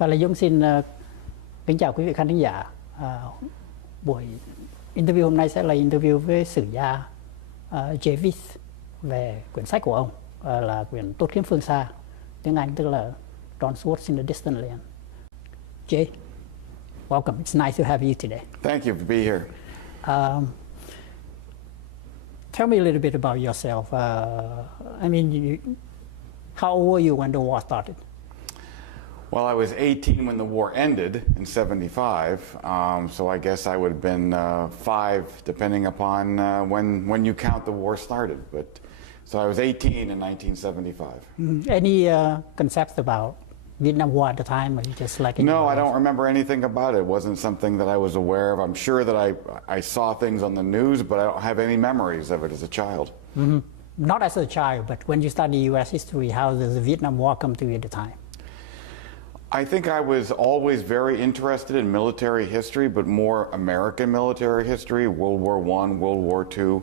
Và là Dũng xin kính chào quý vị khán thính giả. Buổi interview hôm nay sẽ là interview với sử gia Veith về quyển sách của ông là quyển Tuốt Kiếm Phương xa, tiếng Anh tức là Drawn Swords in the Distant Land. Jay, welcome. It's nice to have you today. Thank you for being here. Tell me a little bit about yourself. How old were you when the war started? Well, I was 18 when the war ended in '75, so I guess I would have been 5, depending upon when you count the war started. But so I was 18 in 1975. Any concepts about Vietnam War at the time, or you just like? No, I don't remember anything about it. It wasn't something that I was aware of. I'm sure that I saw things on the news, but I don't have any memories of it as a child. Not as a child, but when you study U.S. history, how does the Vietnam War come to you at the time? I think I was always very interested in military history, but more American military history, World War I, World War II.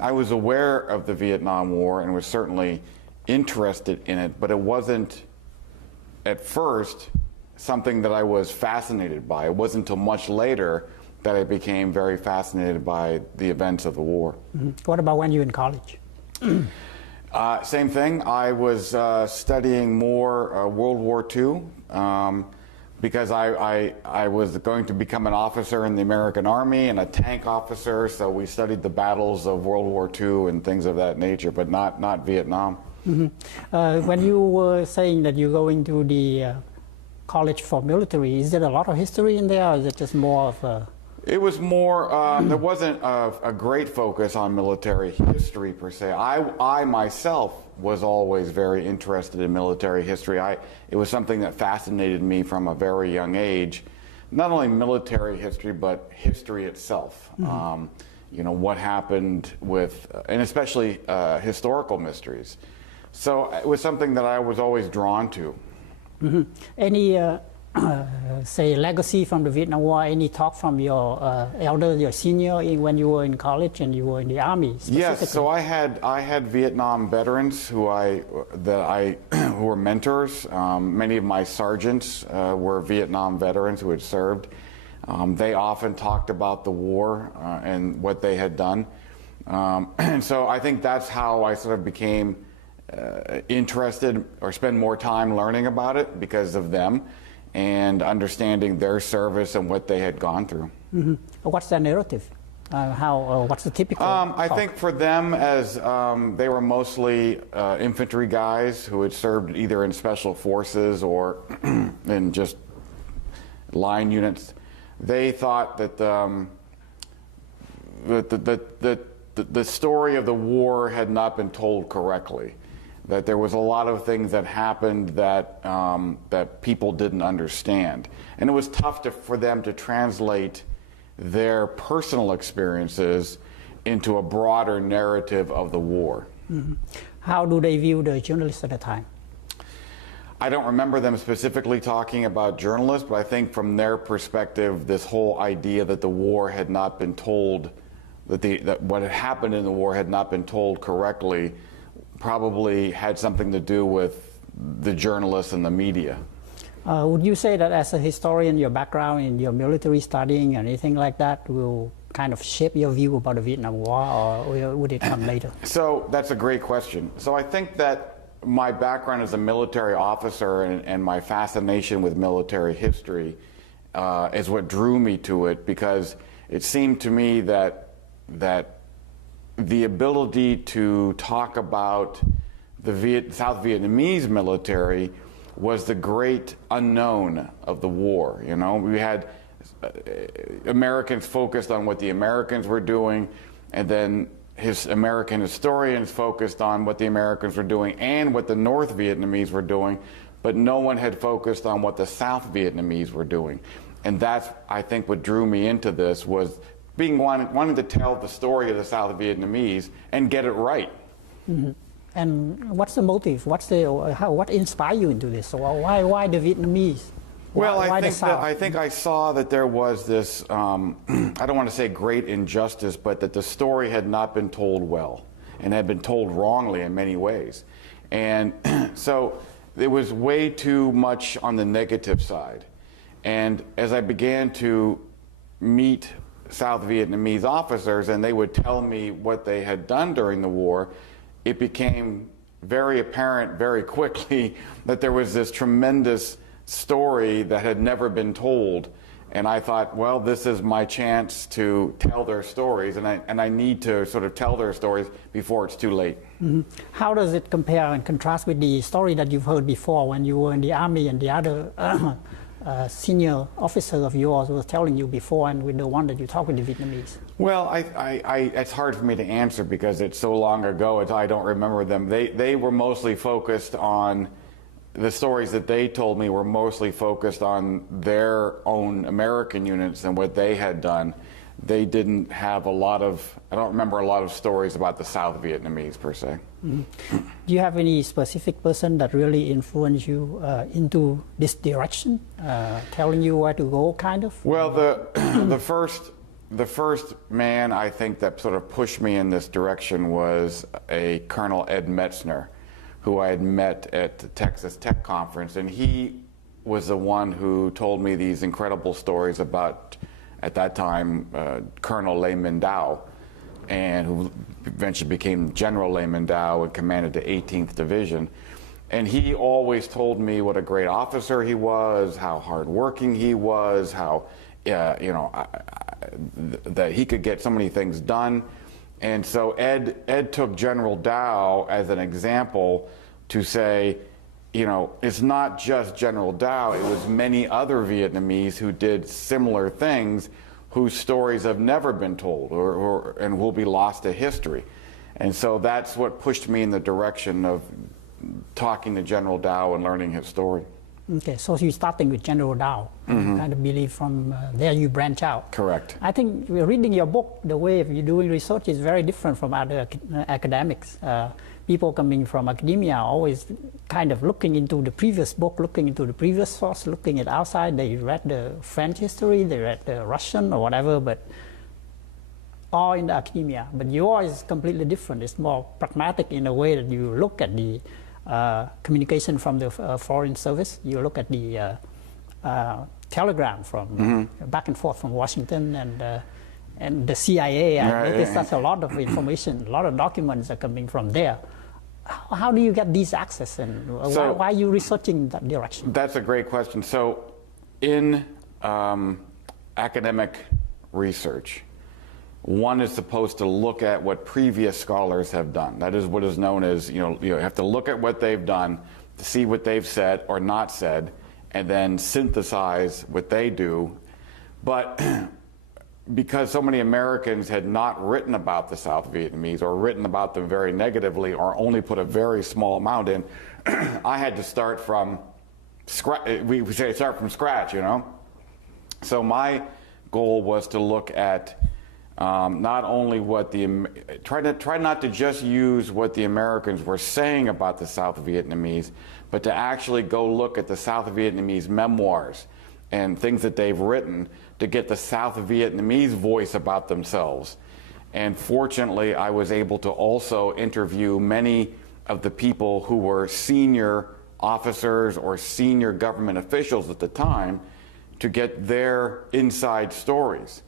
I was aware of the Vietnam War and was certainly interested in it, but it wasn't, at first, something that I was fascinated by. It wasn't until much later that I became very fascinated by the events of the war. What about when you were in college? Same thing. I was studying more World War II because I was going to become an officer in the American Army and a tank officer, so we studied the battles of World War II and things of that nature, but not Vietnam. When you were saying that you're going to the college for military, is there a lot of history in there, or is it just more of a... It was more, there wasn't a great focus on military history per se. I myself was always very interested in military history. It was something that fascinated me from a very young age. Not only military history, but history itself. What happened with, and especially historical mysteries. So it was something that I was always drawn to. Any say legacy from the Vietnam War, any talk from your elder, your senior when you were in college and you were in the Army? Yes, so I had Vietnam veterans who were mentors. Many of my sergeants were Vietnam veterans who had served. They often talked about the war and what they had done. And so I think that's how I sort of became interested or spend more time learning about it because of them and understanding their service and what they had gone through. What's their narrative? What's the typical I think for them, as they were mostly infantry guys who had served either in special forces or in just line units, they thought that the story of the war had not been told correctly. That there was a lot of things that happened that people didn't understand. And it was tough for them to translate their personal experiences into a broader narrative of the war. How do they view the journalists at the time? I don't remember them specifically talking about journalists, but I think from their perspective, this whole idea that the war had not been told, that what had happened in the war had not been told correctly, probably had something to do with the journalists and the media. Would you say that as a historian, your background in your military studying or anything like that will kind of shape your view about the Vietnam War, or would it come later? So that's a great question. So I think that my background as a military officer and my fascination with military history is what drew me to it, because it seemed to me that the ability to talk about the South Vietnamese military was the great unknown of the war. We had Americans focused on what the Americans were doing, and then American historians focused on what the Americans were doing and what the North Vietnamese were doing, but no one had focused on what the South Vietnamese were doing. And that's, I think, what drew me into this, was wanting to tell the story of the South Vietnamese and get it right. And what's the motive? What inspired you into this? So why the Vietnamese? Well, I think I saw that there was this, I don't want to say great injustice, but that the story had not been told well and had been told wrongly in many ways. And so it was way too much on the negative side. And as I began to meet South Vietnamese officers and they would tell me what they had done during the war, it became very apparent very quickly that there was this tremendous story that had never been told. And I thought, well, this is my chance to tell their stories, and I need to sort of tell their stories before it's too late. Mm-hmm. How does it compare and contrast with the story that you've heard before when you were in the Army and the other senior officer of yours was telling you before, and with the one that you talked with the Vietnamese? Well, it's hard for me to answer because it's so long ago, I don't remember them. They were mostly focused on, the stories that they told me were mostly focused on their own American units and what they had done. They didn't have a lot of, I don't remember a lot of stories about the South Vietnamese per se. Mm-hmm. Do you have any specific person that really influenced you into this direction, telling you where to go, kind of? Well, the first man I think that sort of pushed me in this direction was a Colonel Ed Metzner, who I had met at the Texas Tech Conference, and he was the one who told me these incredible stories about, at that time, Colonel Le Minh Dao, and who eventually became General Le Minh Dao and commanded the 18th Division. And he always told me what a great officer he was, how hardworking he was, how that he could get so many things done. And so Ed took General Dao as an example to say, it's not just General Dao, it was many other Vietnamese who did similar things whose stories have never been told and will be lost to history. And so that's what pushed me in the direction of talking to General Dao and learning his story. Okay, so you're starting with General Dao. Mm-hmm. You kind of believe from there you branch out. Correct. I think reading your book, the way of you doing research is very different from other academics. People coming from academia are always kind of looking into the previous book, looking into the previous source, looking at outside. They read the French history, they read the Russian or whatever, but all in the academia. But yours is completely different. It's more pragmatic in a way that you look at the communication from the Foreign Service. You look at the telegram from back and forth from Washington and the CIA. I noticed that's a lot of information, a lot of documents are coming from there. How do you get these access, and why are you researching that direction? That's a great question. So in academic research, one is supposed to look at what previous scholars have done. That is what is known as, you have to look at what they've done, to see what they've said or not said, and then synthesize what they do. But because so many Americans had not written about the South Vietnamese or written about them very negatively or only put a very small amount in, I had to start from scratch. We say start from scratch, So my goal was to look at not only what try not to just use what the Americans were saying about the South Vietnamese, but to actually go look at the South Vietnamese memoirs and things that they've written to get the South Vietnamese voice about themselves. And fortunately, I was able to also interview many of the people who were senior officers or senior government officials at the time to get their inside stories.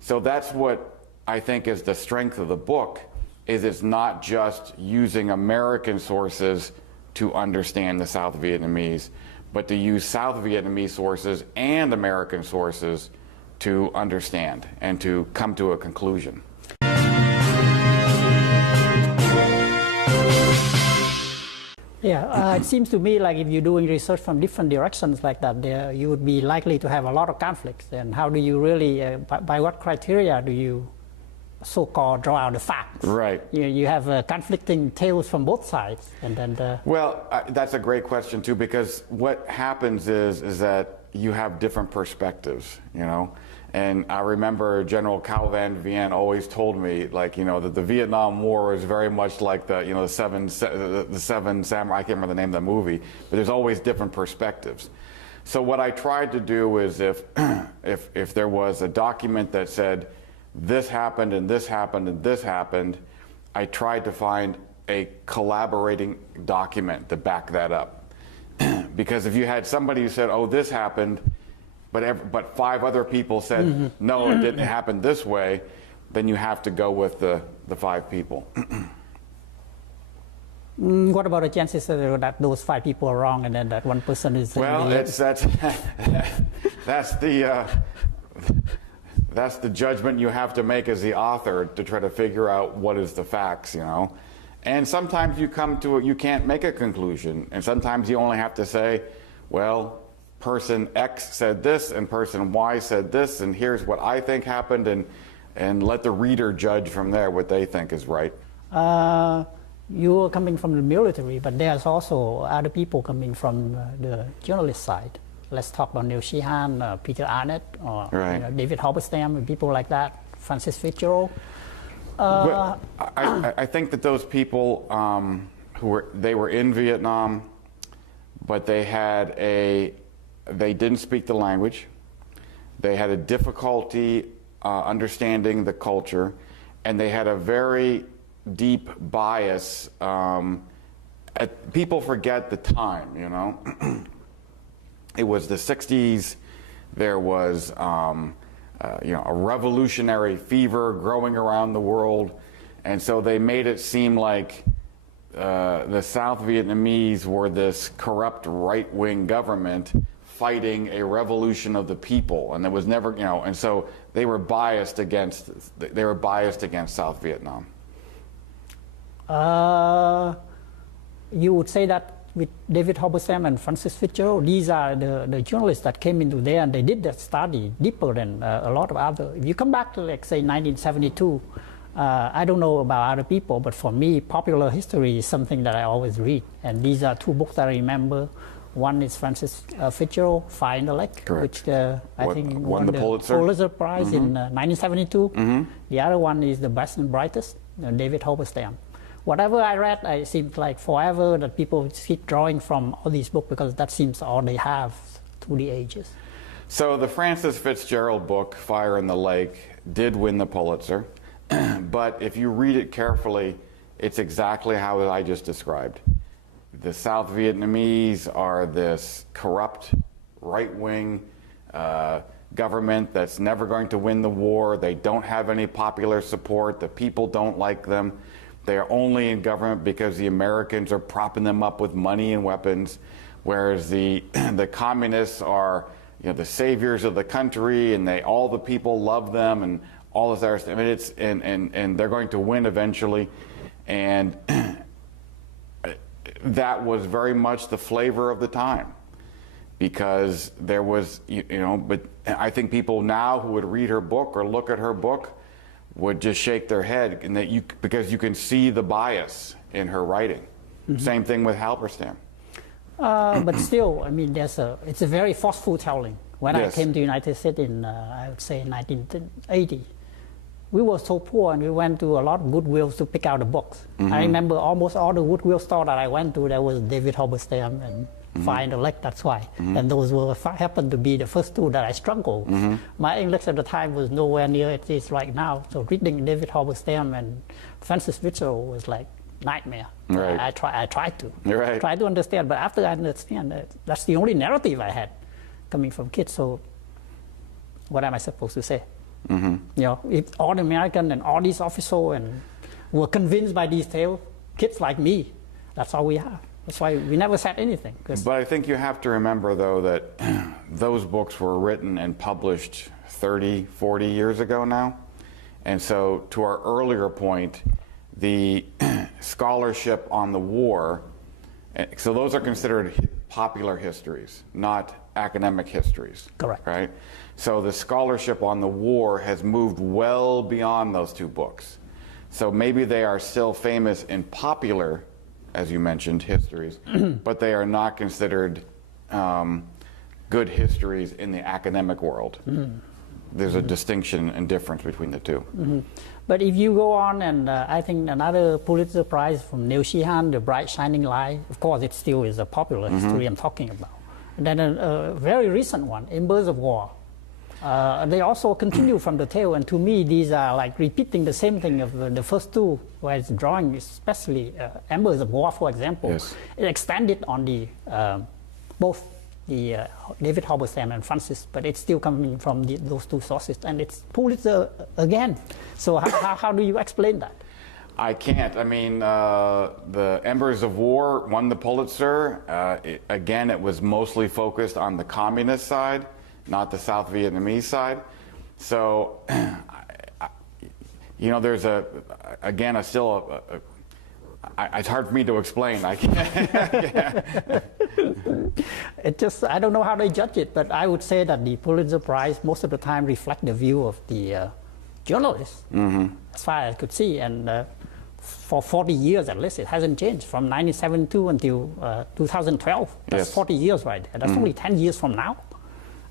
So that's what I think is the strength of the book, is it's not just using American sources to understand the South Vietnamese, but to use South Vietnamese sources and American sources to understand and to come to a conclusion. Yeah, it seems to me like if you're doing research from different directions like that, you would be likely to have a lot of conflicts. And how do you really, by what criteria do you so-called draw out the facts? Right. You have conflicting tales from both sides, and then. Well, that's a great question too, because what happens is that you have different perspectives, And I remember General Cao Van Vien always told me, that the Vietnam War is very much like the seven samurai. I can't remember the name of the movie, but there's always different perspectives. So what I tried to do is, if there was a document that said this happened and this happened and this happened, I tried to find a collaborating document to back that up. Because if you had somebody who said, oh, this happened, but 5 other people said, no, it didn't happen this way, then you have to go with the 5 people. What about the chances that those 5 people are wrong and then that one person is... Well, that's the judgment you have to make as the author to try to figure out what is the facts, you know. And sometimes you come to it, you can't make a conclusion. And sometimes you only have to say, well, person X said this and person Y said this, and here's what I think happened, and let the reader judge from there what they think is right. You are coming from the military, but there's also other people coming from the journalist side. Let's talk about Neil Sheehan, Peter Arnett, or David Halberstam, and people like that, Francis Fitzgerald. But I think that those people they were in Vietnam, but they didn't speak the language. They had a difficulty understanding the culture, and they had a very deep bias. People forget the time, you know. It was the 60s. There was you know, a revolutionary fever growing around the world, and so they made it seem like the South Vietnamese were this corrupt right-wing government fighting a revolution of the people, and there was never, you know, and so they were biased against South Vietnam. You would say that with David Halberstam and Francis Fitzgerald, these are the journalists that came into there and they did that study deeper than a lot of other. If you come back to, like, say, 1972, I don't know about other people, but for me, popular history is something that I always read. And these are 2 books that I remember. One is Francis Fitzgerald, Fire in the Lake, Correct. which I think won the Pulitzer Prize in 1972. The other one is The Best and Brightest, David Halberstam. Whatever I read, it seems like forever that people keep drawing from all these books because that seems all they have through the ages. So the Francis Fitzgerald book, Fire in the Lake, did win the Pulitzer. But if you read it carefully, it's exactly how I just described. The South Vietnamese are this corrupt, right-wing government that's never going to win the war. They don't have any popular support. The people don't like them. They're only in government because the Americans are propping them up with money and weapons, whereas the communists are, you know, the saviors of the country, and all the people love them, and all this other stuff. I mean, and they're going to win eventually, and that was very much the flavor of the time, because there was, you know. But I think people now who would read her book or look at her book would just shake their head, and because you can see the bias in her writing. Same thing with Halberstam. But still, I mean, it's a very forceful telling. When I came to the United States in, I would say, 1980, we were so poor, and we went to a lot of Goodwills to pick out the books. I remember almost all the Goodwill store that I went to, there was David Halberstam and Fire in the Lake, that's why. And those happened to be the first 2 that I struggled. My English at the time was nowhere near it is right now. So reading David Halberstam and Francis Fitzgerald was like nightmare. Right. I tried to. Right. Try to understand, but after I understand, that's the only narrative I had coming from kids. So what am I supposed to say? You know, if all the American and all these officers and were convinced by these tales, kids like me, that's all we have. That's why we never said anything. But I think you have to remember, though, that those books were written and published 30, 40 years ago now. And so, to our earlier point, the scholarship on the war, so those are considered popular histories, not academic histories. Correct. Right? So the scholarship on the war has moved well beyond those 2 books. So maybe they are still famous in popular, as you mentioned, histories, but they are not considered good histories in the academic world. There's a distinction and difference between the 2. But if you go on, and I think another Pulitzer Prize from Neil Sheehan, The Bright Shining Light, of course it still is a popular history I'm talking about. And then a very recent one, Embers of War. They also continue from the tail, and to me these are like repeating the same thing of the first 2, where it's drawing, especially Embers of War, for example. It extended on the both the David Halberstam and Francis, but it's still coming from those two sources, and it's Pulitzer again. So how do you explain that? I can't. I mean, the Embers of War won the Pulitzer. Again, it was mostly focused on the communist side, not the South Vietnamese side. So, you know, there's it's hard for me to explain. I can't. It just, I don't know how they judge it, but I would say that the Pulitzer Prize most of the time reflect the view of the journalists, as far as I could see. And for 40 years at least, it hasn't changed from 1972 until 2012. That's 40 years right there. That's only 10 years from now.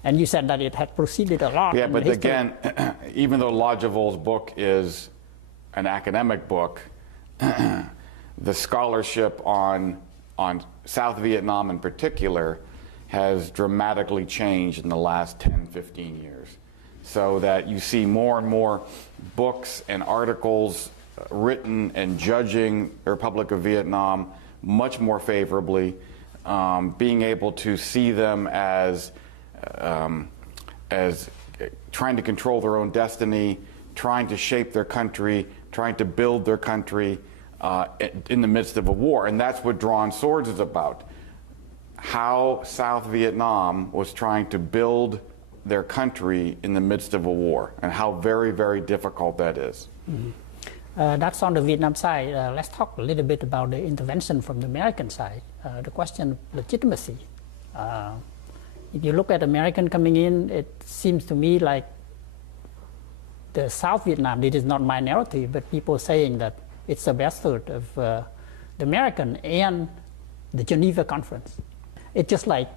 And you said that it had proceeded a lot. Yeah, but again, even though Lodgevold's book is an academic book, the scholarship on South Vietnam in particular has dramatically changed in the last 10, 15 years. So that you see more and more books and articles written and judging the Republic of Vietnam much more favorably, being able to see them as trying to control their own destiny, trying to shape their country, trying to build their country in the midst of a war. And that's what Drawn Swords is about. How South Vietnam was trying to build their country in the midst of a war, and how very, very difficult that is. That's on the Vietnam side. Let's talk a little bit about the intervention from the American side. The question of legitimacy. If you look at American coming in, it seems to me like the South Vietnam, it is not my narrative, but people saying that it's a bastard of the American and the Geneva Conference. It's just like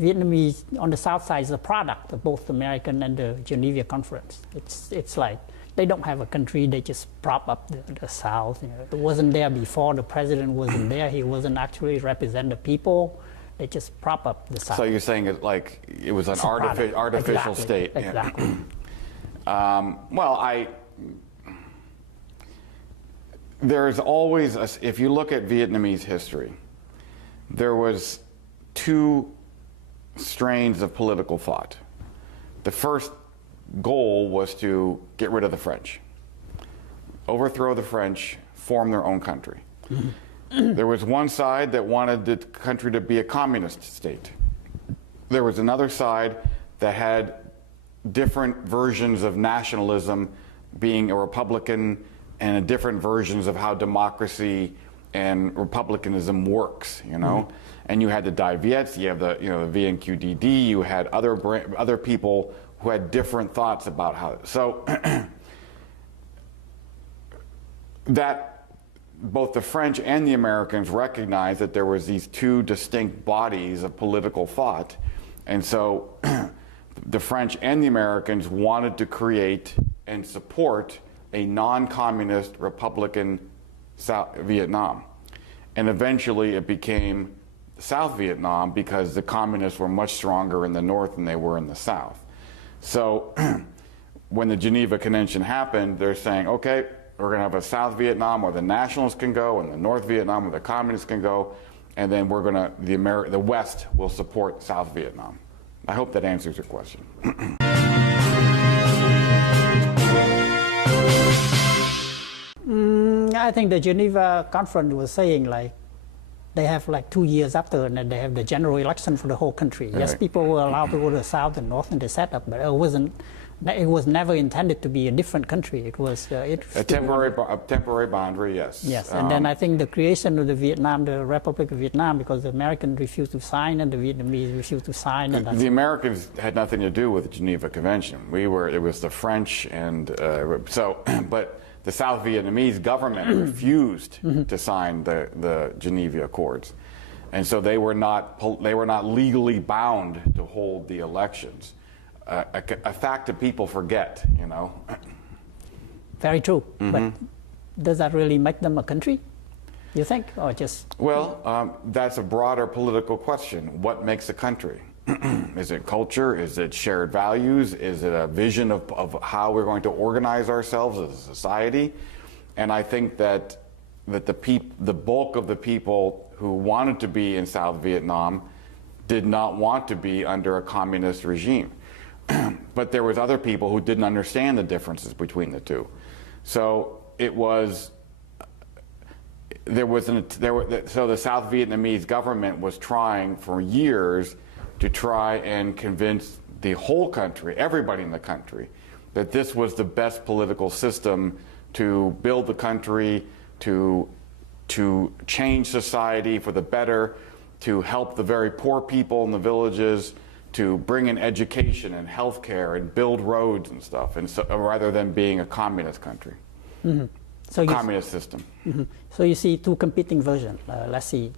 Vietnamese on the South side is a product of both the American and the Geneva Conference. It's like they don't have a country, they just prop up the South. You know, it wasn't there before, the president wasn't there, he wasn't actually represent the people. They just prop up the South. So you're saying it like it was an artificial state. Exactly. Well, there's always, if you look at Vietnamese history, there was two strains of political thought. The first goal was to get rid of the French, overthrow the French, form their own country. There was one side that wanted the country to be a communist state. There was another side that had different versions of nationalism, being a Republican, and different versions of how democracy and republicanism works, you know. And you had the Die Viets, you have the VNQDD, you had other people who had different thoughts about how. So that both the French and the Americans recognized that there was these two distinct bodies of political thought, and so the French and the Americans wanted to create and support a non-communist Republican South Vietnam. And eventually it became South Vietnam because the communists were much stronger in the north than they were in the south. So when the Geneva Convention happened, they're saying, okay, we're going to have a South Vietnam where the nationalists can go and the North Vietnam where the communists can go, and then we're going to, the West will support South Vietnam. I hope that answers your question. I think the Geneva Conference was saying like they have like 2 years after, and then they have the general election for the whole country. Right. Yes, people were allowed to go to the south and north and the setup, but it was never intended to be a different country. It was a temporary boundary, yes. Yes, and then I think the creation of the Republic of Vietnam, because the Americans refused to sign and the Vietnamese refused to sign. And the Americans had nothing to do with the Geneva Convention. It was the French, and but the South Vietnamese government refused to sign the Geneva Accords, and so they were not legally bound to hold the elections. A fact that people forget, you know. Very true. But does that really make them a country, you think, or just? Well, that's a broader political question. What makes a country? Is it culture? Is it shared values? Is it a vision of how we're going to organize ourselves as a society? And I think that the bulk of the people who wanted to be in South Vietnam did not want to be under a communist regime. But there was other people who didn't understand the differences between the two. So it was, so the South Vietnamese government was trying for years to try and convince the whole country, everybody in the country, that this was the best political system to build the country, to change society for the better, to help the very poor people in the villages, to bring in education and healthcare and build roads and stuff, and so, rather than being a communist country, so communist system. So you see two competing versions. Let's see,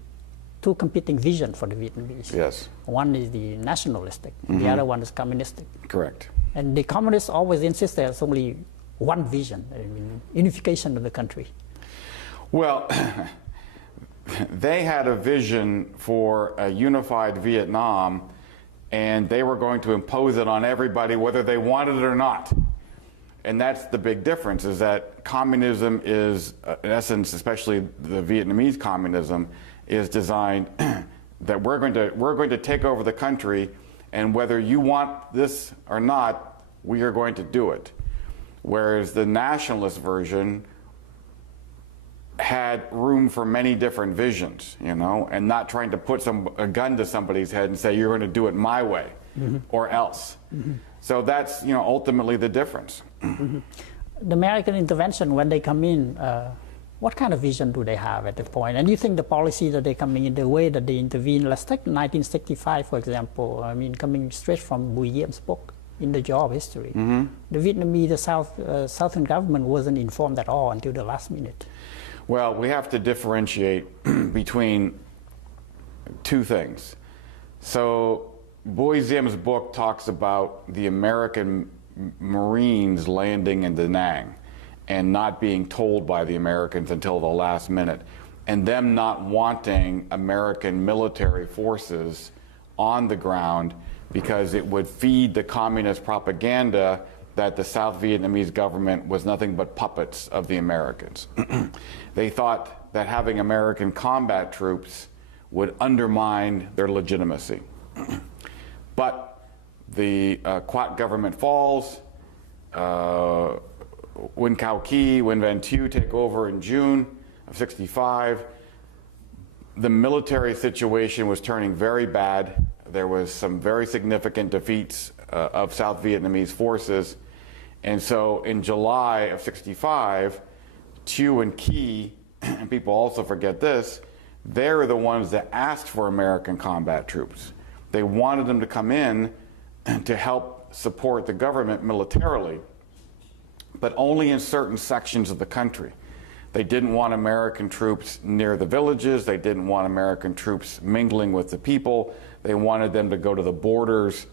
two competing visions for the Vietnamese. Yes. One is the nationalistic, the other one is communistic. Correct. And the communists always insist there's only one vision, I mean, unification of the country. Well, they had a vision for a unified Vietnam, and they were going to impose it on everybody whether they wanted it or not. And that's the big difference, is that communism is, in essence, especially the Vietnamese communism, is designed that we're going to take over the country, and whether you want this or not, we are going to do it. Whereas the nationalist version had room for many different visions, you know, and not trying to put a gun to somebody's head and say, you're going to do it my way or else. So that's, you know, ultimately the difference. The American intervention, when they come in, what kind of vision do they have at this point? And you think the policy that they're coming in, the way that they intervene, let's take 1965, for example, I mean, coming straight from Bùi Diệm book, In the Jaw of History. The Vietnamese, the Southern government wasn't informed at all until the last minute. Well, we have to differentiate between two things. So Bùi Diệm book talks about the American Marines landing in Da Nang and not being told by the Americans until the last minute, and them not wanting American military forces on the ground because it would feed the communist propaganda that the South Vietnamese government was nothing but puppets of the Americans. They thought that having American combat troops would undermine their legitimacy. But the Quat government falls, Nguyen Cao Ky, Nguyen Van Thieu take over in June of '65. The military situation was turning very bad. There was some very significant defeats of South Vietnamese forces. And so in July of '65, Thieu and Ky, and people also forget this, they're the ones that asked for American combat troops. They wanted them to come in to help support the government militarily, but only in certain sections of the country. They didn't want American troops near the villages. They didn't want American troops mingling with the people. They wanted them to go to the borders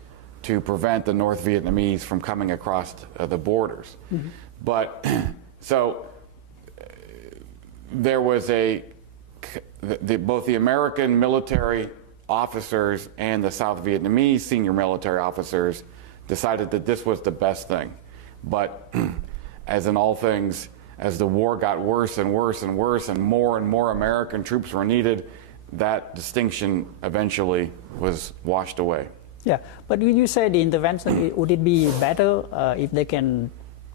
to prevent the North Vietnamese from coming across the borders. But so there was both the American military officers and the South Vietnamese senior military officers decided that this was the best thing. But as in all things, as the war got worse and worse and worse and more American troops were needed, that distinction eventually was washed away. Yeah, but when you say the intervention, would it be better if they can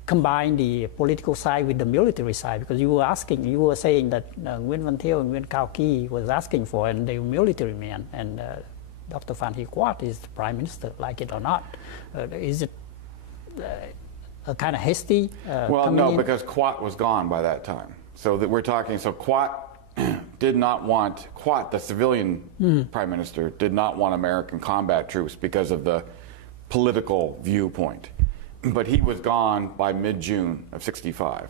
combine the political side with the military side? Because you were saying that Nguyen Van Thieu and Nguyen Cao Ky was asking for, and they were military men, and Dr. Phan Huy Quat is the prime minister, like it or not. Is it a kind of hasty? Well, no, because Quat was gone by that time. So that we're talking, so Quat did not want, Quat, the civilian prime minister, did not want American combat troops because of the political viewpoint. But he was gone by mid-June of '65.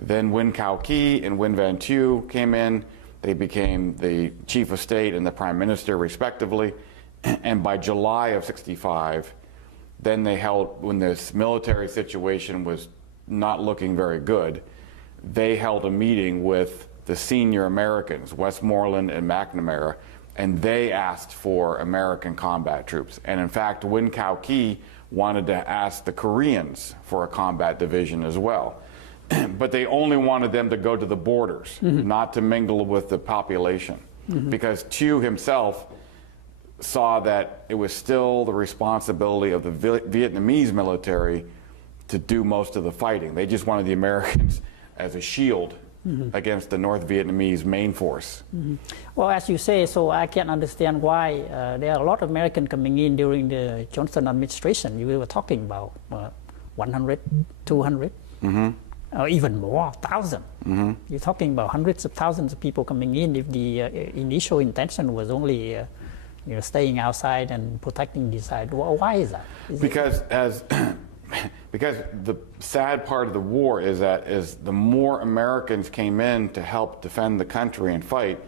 Then Nguyen Cao Ky and Nguyen Van Thieu came in. They became the chief of state and the prime minister, respectively. And by July of '65, then they held, when this military situation was not looking very good, they held a meeting with the senior Americans, Westmoreland and McNamara, and they asked for American combat troops. And in fact, Nguyen Cao Ky wanted to ask the Koreans for a combat division as well. But they only wanted them to go to the borders, not to mingle with the population. Because Thieu himself saw that it was still the responsibility of the Vietnamese military to do most of the fighting. They just wanted the Americans as a shield against the North Vietnamese main force. Well, as you say, so I can understand why there are a lot of Americans coming in during the Johnson administration. You were talking about 100, 200, or even more, 1,000. You're talking about hundreds of thousands of people coming in if the initial intention was only staying outside and protecting the side. Well, why is that? Because the sad part of the war is that the more Americans came in to help defend the country and fight,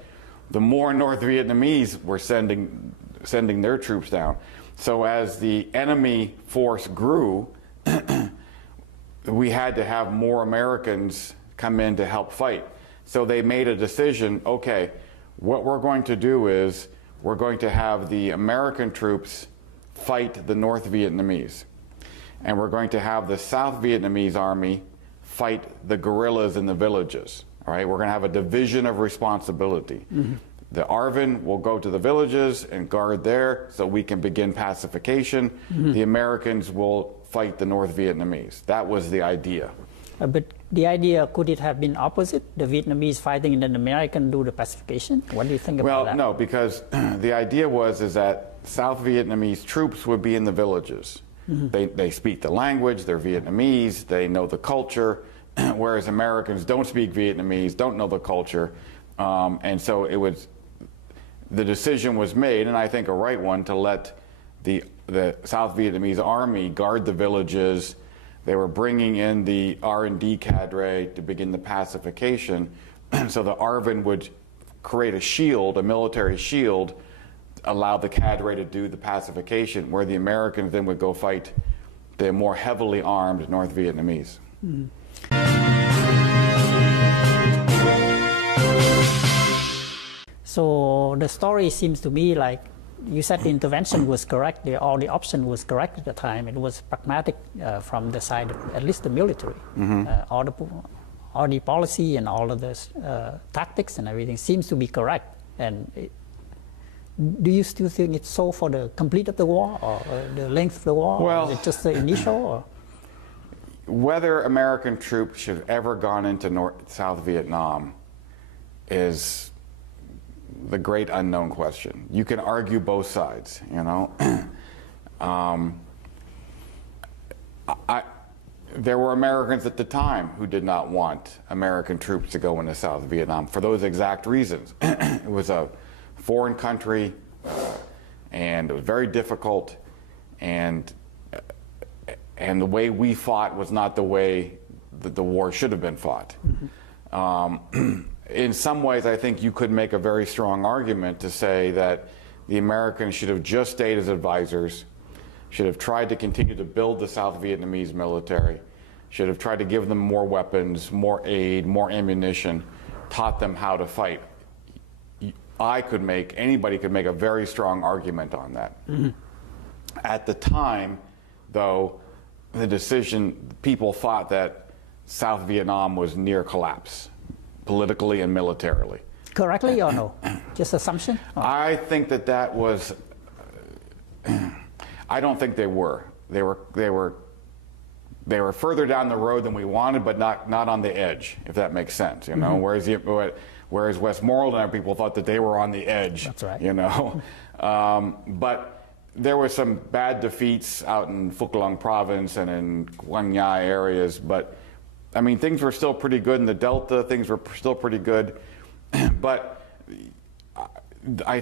the more North Vietnamese were sending their troops down. So as the enemy force grew, we had to have more Americans come in to help fight. So they made a decision, okay, what we're going to do is we're going to have the American troops fight the North Vietnamese. And we're going to have the South Vietnamese army fight the guerrillas in the villages. All right, we're going to have a division of responsibility. The ARVN will go to the villages and guard there so we can begin pacification. The Americans will fight the North Vietnamese. That was the idea. But the idea, could it have been opposite? The Vietnamese fighting and then the American do the pacification? What do you think about that? Well, no, because the idea is that South Vietnamese troops would be in the villages. They speak the language, they're Vietnamese, they know the culture, whereas Americans don't speak Vietnamese, don't know the culture. And so the decision was made, and I think a right one, to let the South Vietnamese army guard the villages. They were bringing in the R&D cadre to begin the pacification. So the ARVN would create a shield, a military shield, allow the cadre to do the pacification, where the Americans then would go fight the more heavily armed North Vietnamese. So the story seems to me like you said the intervention was correct, or the option was correct at the time. It was pragmatic from the side of at least the military. All the policy and all of the tactics and everything seems to be correct. And do you still think it's so for the complete of the war, or the length of the war? Well, or is it just the initial? Or? Whether American troops should have ever gone into South Vietnam is the great unknown question. You can argue both sides, you know. There were Americans at the time who did not want American troops to go into South Vietnam for those exact reasons. It was a foreign country, and it was very difficult, and the way we fought was not the way that the war should have been fought. In some ways, I think you could make a very strong argument to say that the Americans should have just stayed as advisors, should have tried to continue to build the South Vietnamese military, should have tried to give them more weapons, more aid, more ammunition, taught them how to fight. Anybody could make a very strong argument on that. At the time, though, people thought that South Vietnam was near collapse, politically and militarily. Correctly or no? Just assumption? Or? I think that was. I don't think they were. They were further down the road than we wanted, but not on the edge, if that makes sense. You know, whereas Westmoreland and people thought that they were on the edge. That's right. You know, but there were some bad defeats out in Phu Long province and in Quang Nhai areas, but I mean, things were still pretty good in the Delta. Things were still pretty good, but I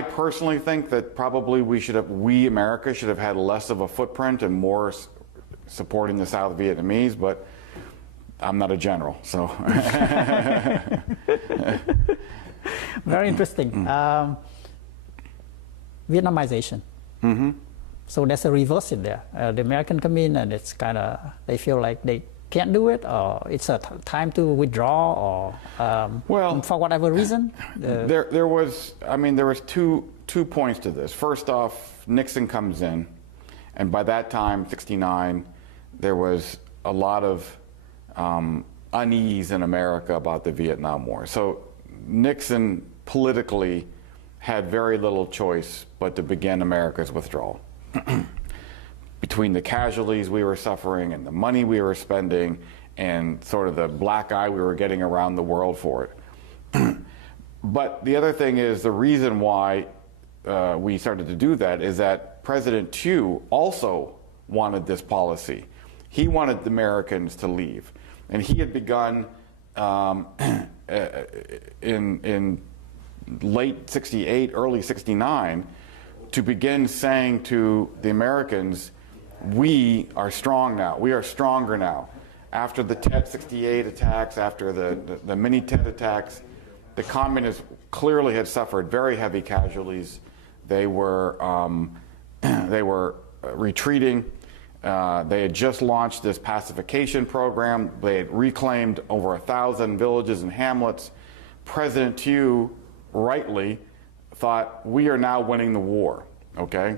personally think that probably we America should have had less of a footprint and more supporting the South Vietnamese. But I'm not a general, so. Very interesting. Vietnamization. So there's a reverse in there. The American come in and it's kind of, they feel like they can't do it, or it's a time to withdraw, or for whatever reason? There was two points to this. First off, Nixon comes in, and by that time, 1969, there was a lot of unease in America about the Vietnam War. So Nixon politically had very little choice but to begin America's withdrawal. Between the casualties we were suffering and the money we were spending and sort of the black eye we were getting around the world for it. But the other thing is, the reason why we started to do that is that President Thieu also wanted this policy. He wanted the Americans to leave. And he had begun in late 68, early 69, to begin saying to the Americans, we are strong now. We are stronger now. After the Tet 68 attacks, after the mini Tet attacks, the communists clearly had suffered very heavy casualties. They were retreating. They had just launched this pacification program. They had reclaimed over 1,000 villages and hamlets. President Thieu rightly thought, we are now winning the war, okay?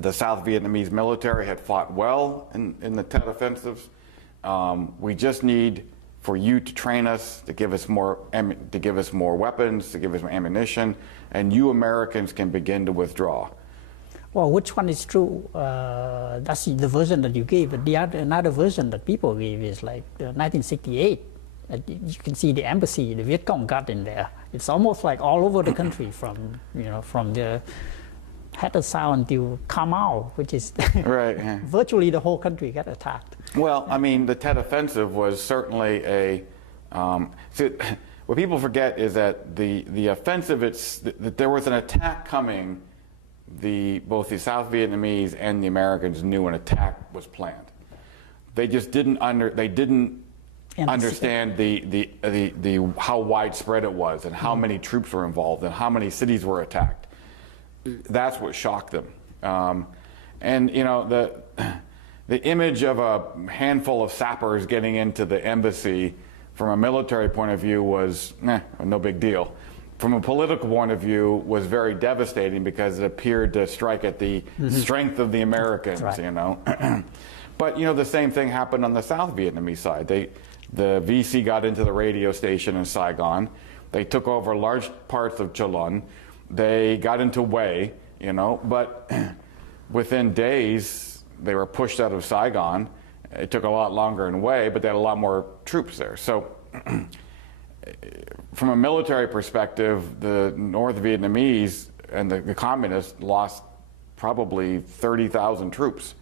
The South Vietnamese military had fought well in the Tet offensives. We just need for you to train us, to give us more weapons, to give us more ammunition, and you Americans can begin to withdraw. Well, which one is true? That's the version that you gave. But another version that people gave is like 1968. You can see the embassy, the Viet Cong got in there. It's almost like all over the country, from the Hatter Sound to Kamau, which is right. Yeah. Virtually the whole country got attacked. Well, I mean, the Tet Offensive was certainly a. See, what people forget is that the offensive, that there was an attack coming. Both the South Vietnamese and the Americans knew an attack was planned. They just didn't understand the how widespread it was and how many troops were involved and how many cities were attacked. That's what shocked them. And you know, the image of a handful of sappers getting into the embassy from a military point of view was no big deal. From a political point of view, was very devastating because it appeared to strike at the strength of the Americans, right. You know. But, you know, the same thing happened on the South Vietnamese side. The VC got into the radio station in Saigon. They took over large parts of Cha Lon. They got into Hue, you know, but within days, they were pushed out of Saigon. It took a lot longer in Hue, but they had a lot more troops there. So from a military perspective, the North Vietnamese and the communists lost probably 30,000 troops.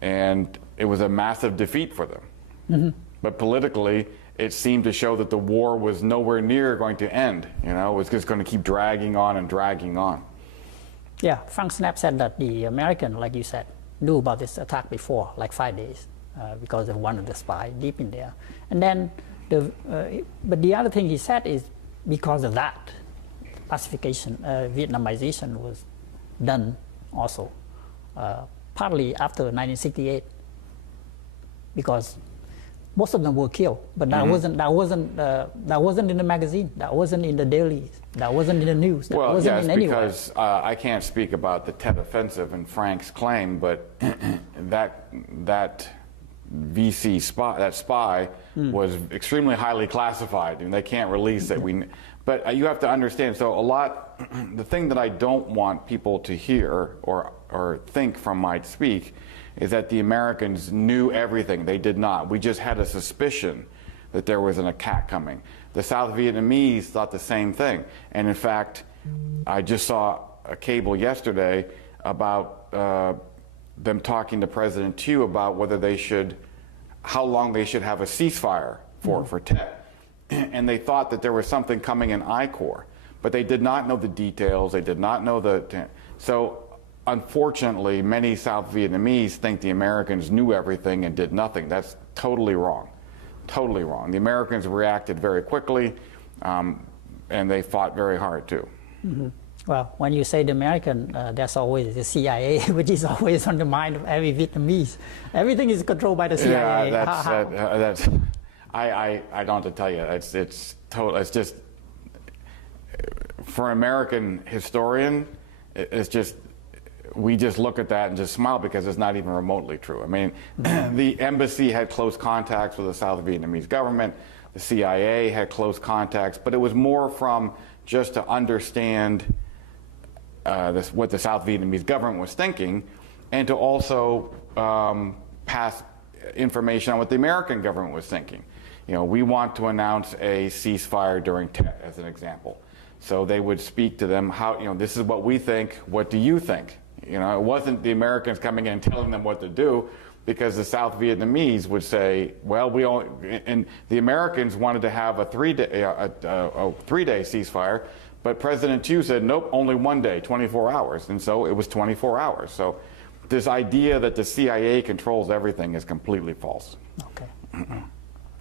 And it was a massive defeat for them. Mm-hmm. But politically, it seemed to show that the war was nowhere near going to end. You know, it was just going to keep dragging on and dragging on. Yeah, Frank Snap said that the American, like you said, knew about this attack before, like 5 days, because of one of the spies deep in there. And then, but the other thing he said is because of that, pacification, Vietnamization was done also, partly after 1968, because most of them were killed, but that wasn't in the magazine, that wasn't in the dailies, that wasn't in the news, that wasn't in anywhere. Because I can't speak about the Tet Offensive and Frank's claim, but that VC spy, was extremely highly classified, and they can't release it. But you have to understand. So the thing that I don't want people to hear or think from my speak is that the Americans knew everything. They did not. We just had a suspicion that there was an attack coming. The South Vietnamese thought the same thing. And in fact, I just saw a cable yesterday about them talking to President Thieu about how long they should have a ceasefire for Tet. And they thought that there was something coming in I Corps, but they did not know the details. They did not know so unfortunately, many South Vietnamese think the Americans knew everything and did nothing. That's totally wrong. Totally wrong. The Americans reacted very quickly, and they fought very hard too. Mm-hmm. Well, when you say the American, there's always the CIA, which is always on the mind of every Vietnamese. Everything is controlled by the CIA. Yeah, I don't have to tell you. It's total. It's just, for an American historian, it's just, we just look at that and just smile because it's not even remotely true. I mean, the embassy had close contacts with the South Vietnamese government. The CIA had close contacts, but it was more from just to understand what the South Vietnamese government was thinking, and to also pass information on what the American government was thinking. You know, we want to announce a ceasefire during Tet, as an example. So they would speak to them, how, you know, this is what we think, what do you think? You know, it wasn't the Americans coming in and telling them what to do, because the South Vietnamese would say, well, we only, and the Americans wanted to have a three-day ceasefire, but President Thieu said, nope, only 1 day, 24 hours. And so it was 24 hours. So this idea that the CIA controls everything is completely false. Okay.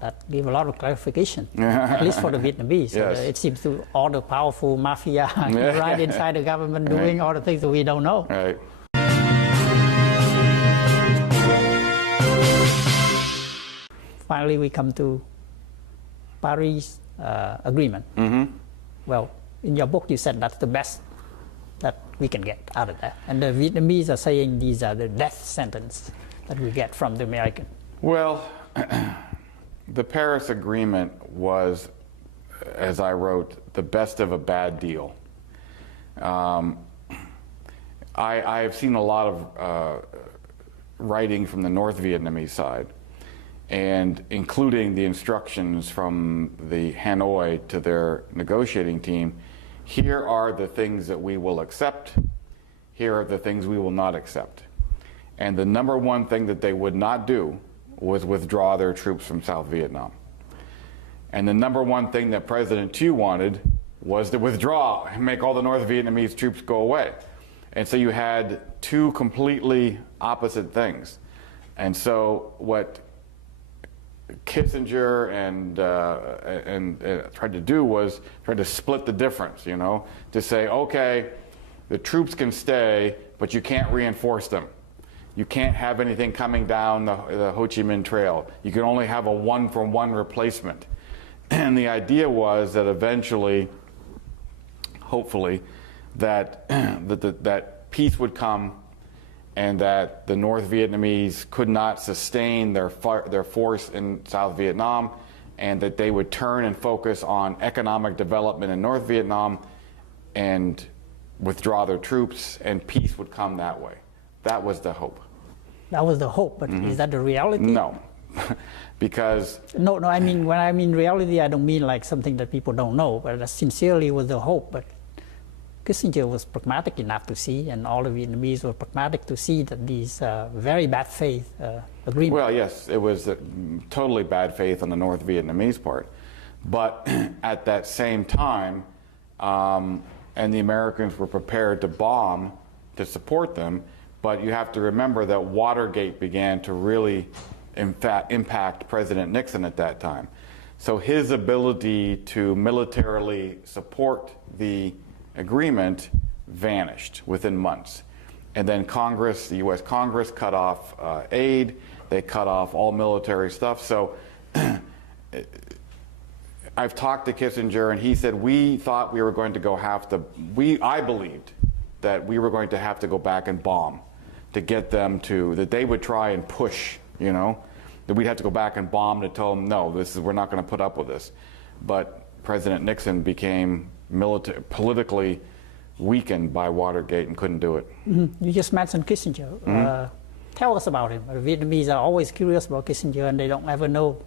That gives a lot of clarification, at least for the Vietnamese. Yes. It seems to all the powerful mafia right inside the government doing all the things that we don't know. Right. Finally, we come to Paris Agreement. Well, in your book, you said that's the best that we can get out of that. And the Vietnamese are saying these are the death sentence that we get from the American. Well, the Paris Agreement was, as I wrote, the best of a bad deal. I've seen a lot of writing from the North Vietnamese side, and including the instructions from the Hanoi to their negotiating team. Here are the things that we will accept. Here are the things we will not accept. And the number one thing that they would not do was withdraw their troops from South Vietnam. And the number one thing that President Thieu wanted was to withdraw and make all the North Vietnamese troops go away. And so you had two completely opposite things. And so what Kissinger and tried to do was try to split the difference, you know, to say, okay, the troops can stay, but you can't reinforce them. You can't have anything coming down the Ho Chi Minh Trail. You can only have a one-for-one replacement. And the idea was that eventually, hopefully, that that peace would come, and that the North Vietnamese could not sustain their force in South Vietnam, and that they would turn and focus on economic development in North Vietnam and withdraw their troops, and peace would come that way. That was the hope. That was the hope, but is that the reality? No, because... No, I mean, when I mean reality, I don't mean like something that people don't know, but that sincerely was the hope. But Kissinger was pragmatic enough to see, and all the Vietnamese were pragmatic to see that these very bad faith agreements. Well, yes, it was totally bad faith on the North Vietnamese part. But at that same time, and the Americans were prepared to bomb to support them, but you have to remember that Watergate began to really impact President Nixon at that time. So his ability to militarily support the agreement vanished within months. And then Congress, the U.S. Congress, cut off aid. They cut off all military stuff. So I've talked to Kissinger, and he said, we thought we were going to go I believed that we were going to have to go back and bomb to get them to, that they would try and push, you know, that we'd have to go back and bomb to tell them, no, we're not going to put up with this. But President Nixon became politically weakened by Watergate and couldn't do it. Mm-hmm. You just mentioned Kissinger. Mm-hmm. Tell us about him. The Vietnamese are always curious about Kissinger, and they don't ever know.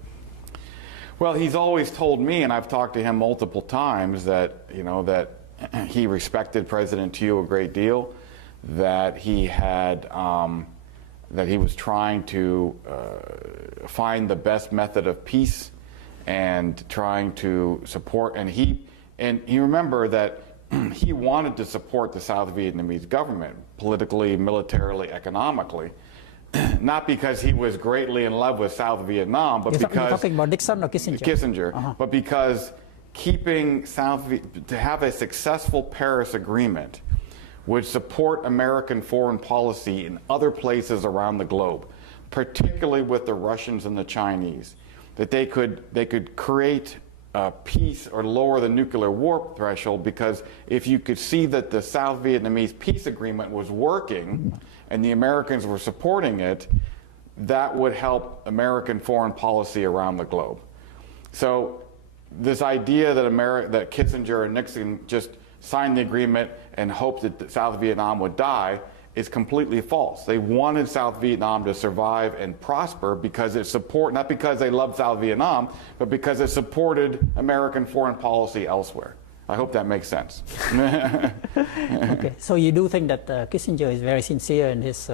Well, he's always told me, and I've talked to him multiple times, that, you know, that he respected President Thieu a great deal, that he had, that he was trying to find the best method of peace and trying to support, and you remember that he wanted to support the South Vietnamese government politically, militarily, economically, not because he was greatly in love with South Vietnam, but because... You're talking about Nixon or Kissinger? Kissinger, but because to have a successful Paris Agreement would support American foreign policy in other places around the globe, particularly with the Russians and the Chinese, that they could create peace or lower the nuclear war threshold, because if you could see that the South Vietnamese peace agreement was working and the Americans were supporting it, that would help American foreign policy around the globe. So this idea that that Kissinger and Nixon just signed the agreement and hoped that South Vietnam would die is completely false. They wanted South Vietnam to survive and prosper because it not because they loved South Vietnam, but because it supported American foreign policy elsewhere. I hope that makes sense. Okay, so you do think that Kissinger is very sincere in his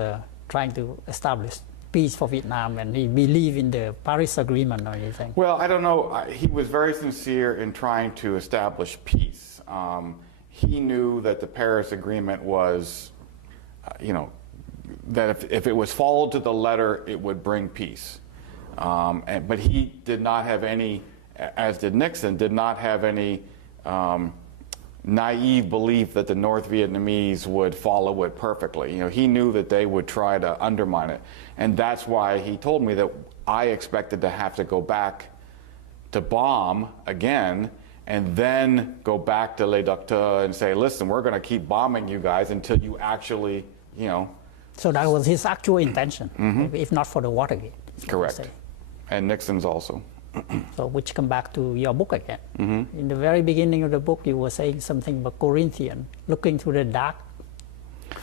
trying to establish peace for Vietnam, and he believes in the Paris Agreement or anything? Well, I don't know. He was very sincere in trying to establish peace. He knew that the Paris Agreement was, that if it was followed to the letter, it would bring peace. But he did not have any, as did Nixon, did not have any naive belief that the North Vietnamese would follow it perfectly. He knew that they would try to undermine it. And that's why he told me that I expected to have to go back to bomb again and then go back to Les Docteurs and say, listen, we're going to keep bombing you guys until you actually, So that was his actual intention, if not for the Watergate. Correct. And Nixon's also. So which come back to your book again. In the very beginning of the book, you were saying something about Corinthian, looking through the dark.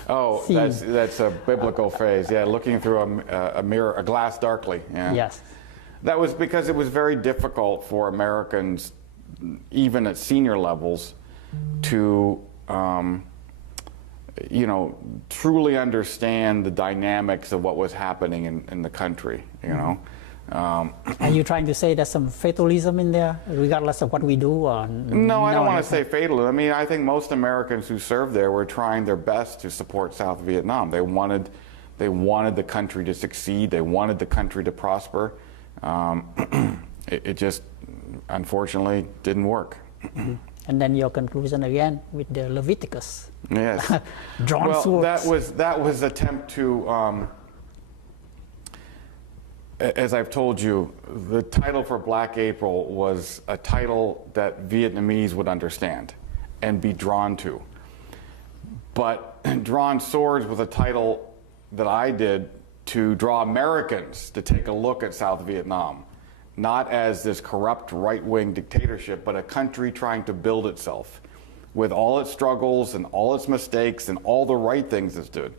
Oh, that's a biblical phrase. Yeah, looking through a mirror, a glass darkly. Yeah. Yes. That was because it was very difficult for Americans, even at senior levels, to truly understand the dynamics of what was happening in the country. Are you trying to say there's some fatalism in there, regardless of what we do? Or no, I don't want to say fatalism. I mean, I think most Americans who served there were trying their best to support South Vietnam. They wanted the country to succeed. They wanted the country to prosper. It just, unfortunately, didn't work. And then your conclusion again with the Leviticus. Yes. Drawn swords. That was attempt to. As I've told you, the title for Black April was a title that Vietnamese would understand and be drawn to. But Drawn Swords was a title that I did to draw Americans to take a look at South Vietnam, not as this corrupt right-wing dictatorship, but a country trying to build itself with all its struggles and all its mistakes and all the right things it's did.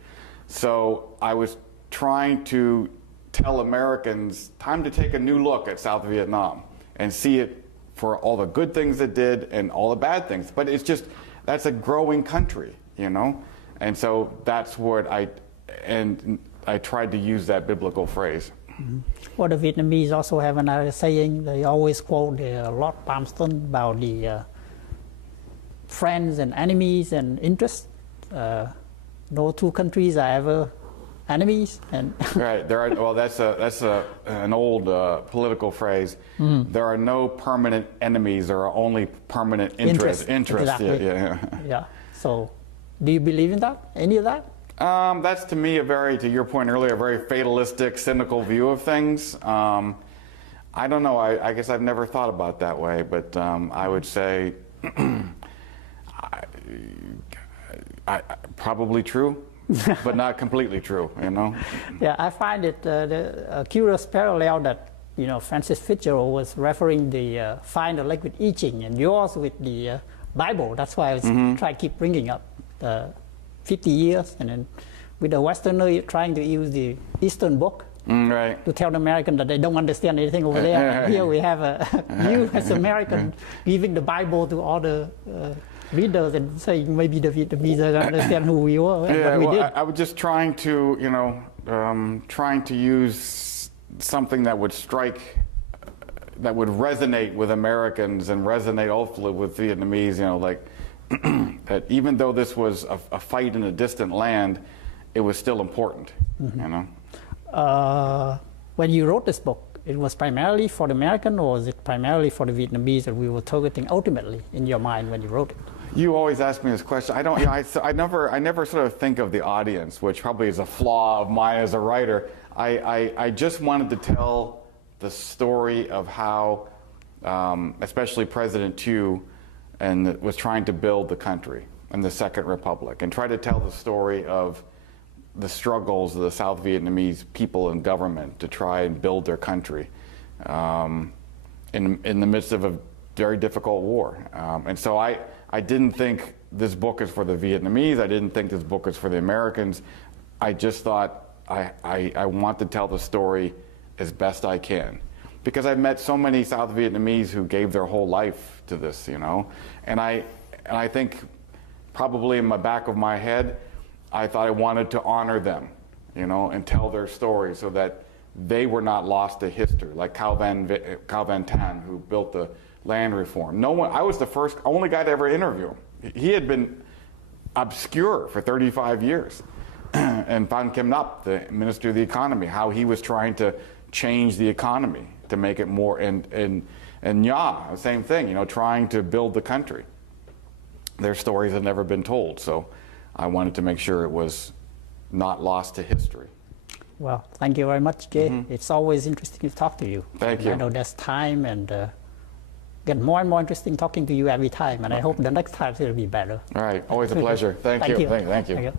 So I was trying to tell Americans, time to take a new look at South Vietnam and see it for all the good things it did and all the bad things. But it's just, that's a growing country, And so that's what I tried to use that biblical phrase. Well, the Vietnamese also have another saying. They always quote Lord Palmerston about the friends and enemies and interests. No two countries are ever enemies. And right. That's an old political phrase. There are no permanent enemies. There are only permanent interests. Exactly. Yeah. So, do you believe in that? Any of that? That's to me to your point earlier, a very fatalistic, cynical view of things. I don't know. I guess I've never thought about that way, but I would say probably true, but not completely true. Yeah, I find it a curious parallel that Francis Fitzgerald was referring the Find the Liquid I Ching and yours with the Bible. That's why I was trying to keep bringing up 50 years, and then with the Westerner trying to use the Eastern book to tell the American that they don't understand anything over there. And here we have you as American giving the Bible to all the readers and saying maybe the Vietnamese don't understand who we were. I was just trying to, trying to use something that would that would resonate with Americans and resonate hopefully with Vietnamese, that even though this was a fight in a distant land, it was still important, When you wrote this book, it was primarily for the American, or was it primarily for the Vietnamese that we were targeting ultimately in your mind when you wrote it? You always ask me this question. I don't. I never sort of think of the audience, which probably is a flaw of mine as a writer. I just wanted to tell the story of how, especially President Thieu, and was trying to build the country and the Second Republic, and try to tell the story of the struggles of the South Vietnamese people and government to try and build their country. in the midst of a very difficult war. And so I didn't think this book is for the Vietnamese. I didn't think this book is for the Americans. I just thought I want to tell the story as best I can, because I've met so many South Vietnamese who gave their whole life to this, you know, and I think probably in the back of my head, I thought I wanted to honor them, you know, and tell their story so that they were not lost to history, like Cao Van Tan, who built the land reform. No one, I was the only guy to ever interview him. He had been obscure for 35 years. And Phan Kim Nop, the Minister of the Economy, how he was trying to change the economy to make it more, and Nha, the same thing, you know, trying to build the country. Their stories had never been told, so I wanted to make sure it was not lost to history. Well, thank you very much, Jay. It's always interesting to talk to you. Thank you. I know there's time, and get more and more interesting talking to you every time, and I hope the next time it will be better. All right, always a pleasure. Thank you. Thank you. Thank you.